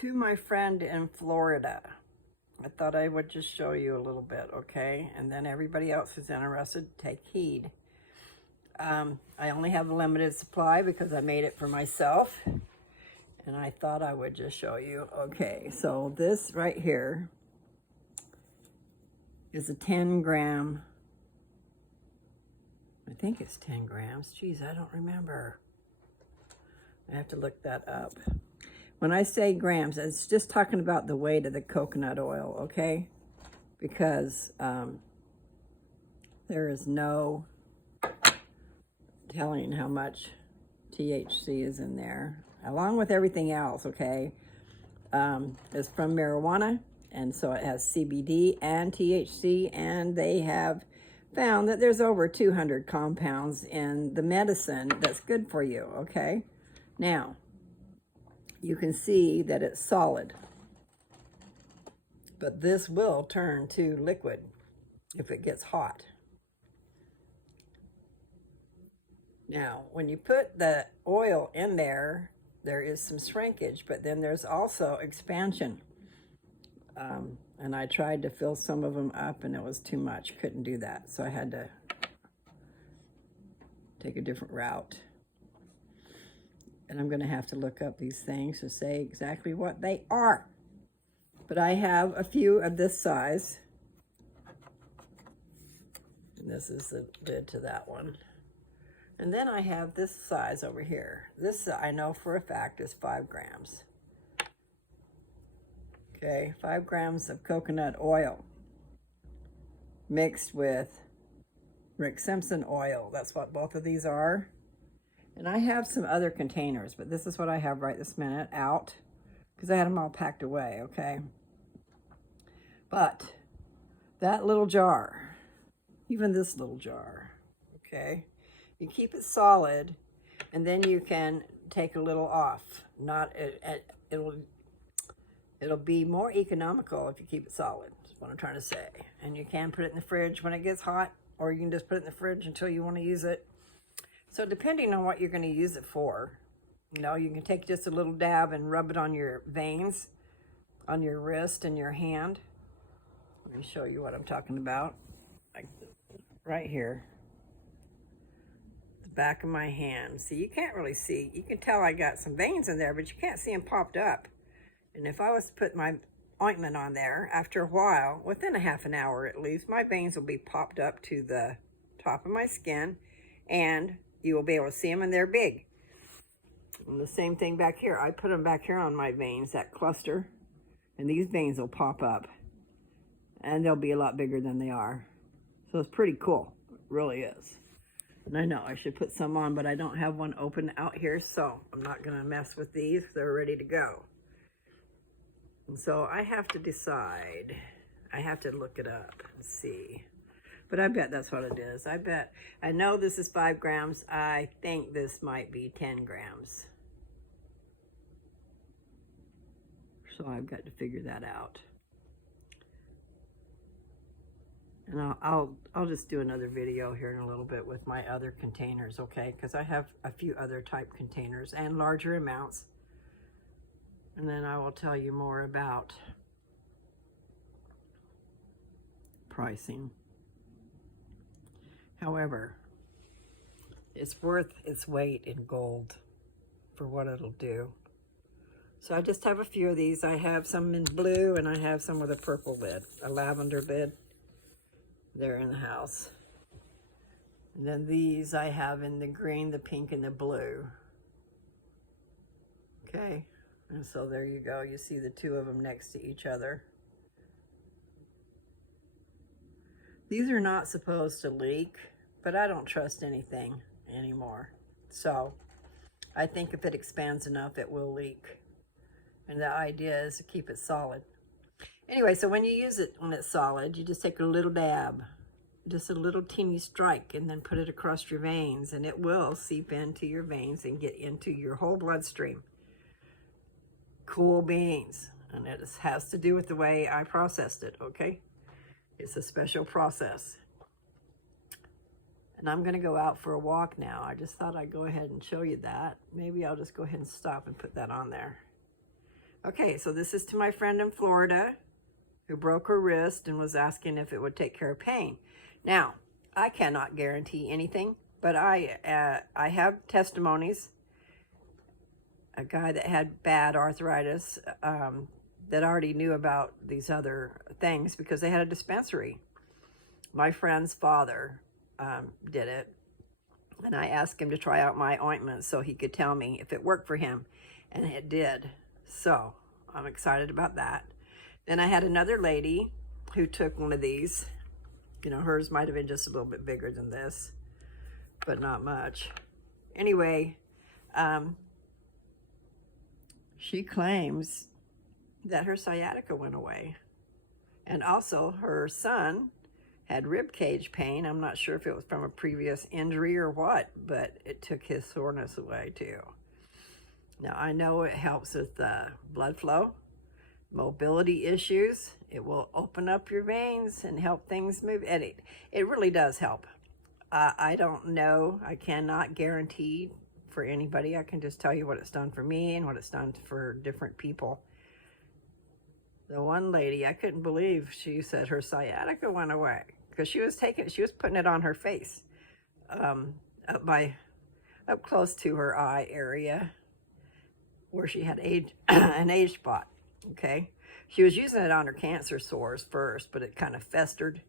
To my friend in Florida. I thought I would just show you a little bit, okay? And then everybody else who's interested, take heed. I only have a limited supply because I made it for myself. And I thought I would just show you. Okay, so this right here is a 10 gram. I think it's 10 grams. Geez, I don't remember. I have to look that up. When I say grams, it's just talking about the weight of the coconut oil, okay? Because there is no telling how much THC is in there, along with everything else, okay? It's from marijuana, and so it has CBD and THC, and they have found that there's over 200 compounds in the medicine that's good for you, okay? Now, you can see that it's solid, but this will turn to liquid if it gets hot. Now, when you put the oil in there, there is some shrinkage, but then there's also expansion. And I tried to fill some of them up and it was too much. Couldn't do that. So I had to take a different route. And I'm going to have to look up these things to say exactly what they are. But I have a few of this size. And this is the lid to that one. And then I have this size over here. This, I know for a fact, is 5 grams. Okay, 5 grams of coconut oil mixed with Simpson oil. That's what both of these are. And I have some other containers, but this is what I have right this minute out because I had them all packed away, okay? But that little jar, even this little jar, okay? You keep it solid, and then you can take a little off. It'll be more economical if you keep it solid, is what I'm trying to say. And you can put it in the fridge when it gets hot, or you can just put it in the fridge until you want to use it. So depending on what you're going to use it for, you know, you can take just a little dab and rub it on your veins, on your wrist and your hand. Let me show you what I'm talking about. Like right here. The back of my hand. See, you can't really see. You can tell I got some veins in there, but you can't see them popped up. And if I was to put my ointment on there, after a while, within a half an hour at least, my veins will be popped up to the top of my skin, and you will be able to see them, and they're big. And the same thing back here. I put them back here on my veins, that cluster, and these veins will pop up, and they'll be a lot bigger than they are. So it's pretty cool. It really is. And I know I should put some on, but I don't have one open out here, so I'm not going to mess with these. They're ready to go. And so I have to decide. I have to look it up and see. But I bet that's what it is. I know this is 5 grams. I think this might be 10 grams. So I've got to figure that out. And I'll just do another video here in a little bit with my other containers, okay? Because I have a few other type containers and larger amounts. And then I will tell you more about pricing. However, it's worth its weight in gold for what it'll do. So I just have a few of these. I have some in blue and I have some with a purple lid, a lavender lid. They're in the house. And then these I have in the green, the pink, and the blue. Okay. And so there you go. You see the two of them next to each other. These are not supposed to leak, but I don't trust anything anymore. So I think if it expands enough, it will leak. And the idea is to keep it solid. Anyway, so when you use it, when it's solid, you just take a little dab, just a little teeny strike, and then put it across your veins, and it will seep into your veins and get into your whole bloodstream. Cool beans. And it has to do with the way I processed it, okay? It's a special process. And I'm going to go out for a walk now. I just thought I'd go ahead and show you that. Maybe I'll just go ahead and stop and put that on there. Okay, so this is to my friend in Florida who broke her wrist and was asking if it would take care of pain. Now, I cannot guarantee anything, but I have testimonies. A guy that had bad arthritis that already knew about these other things because they had a dispensary. My friend's father did it, and I asked him to try out my ointment so he could tell me if it worked for him, and it did. So I'm excited about that. Then I had another lady who took one of these. You know, hers might have been just a little bit bigger than this, but not much. Anyway, she claims that her sciatica went away. And also her son had rib cage pain. I'm not sure if it was from a previous injury or what, but it took his soreness away too. Now I know it helps with blood flow, mobility issues. It will open up your veins and help things move. And it really does help. I don't know. I cannot guarantee for anybody. I can just tell you what it's done for me and what it's done for different people. The one lady, I couldn't believe she said her sciatica went away because she was putting it on her face, up close to her eye area where she had an age spot. Okay, she was using it on her cancer sores first, but it kind of festered,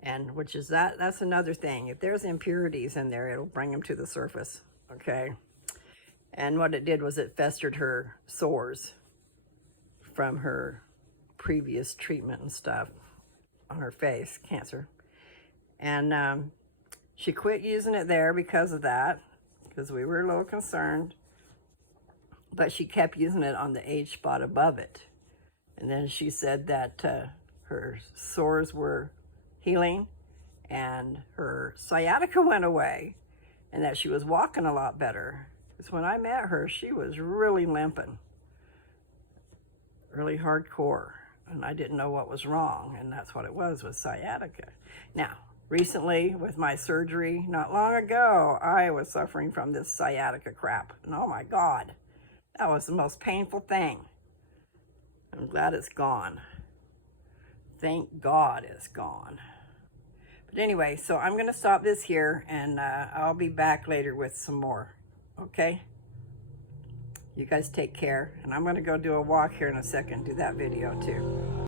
and that's another thing. If there's impurities in there, it'll bring them to the surface. Okay, and what it did was it festered her sores from her previous treatment and stuff on her face, cancer. And she quit using it there because of that, because we were a little concerned, but she kept using it on the age spot above it. And then she said that her sores were healing and her sciatica went away and that she was walking a lot better. Because when I met her, she was really limping, really hardcore. And I didn't know what was wrong, and that's what it was sciatica. Now, recently with my surgery, not long ago, I was suffering from this sciatica crap. And oh my God, that was the most painful thing. I'm glad it's gone. Thank God it's gone. But anyway, so I'm going to stop this here, and I'll be back later with some more. Okay? You guys take care, and I'm going to go do a walk here in a second, do that video too.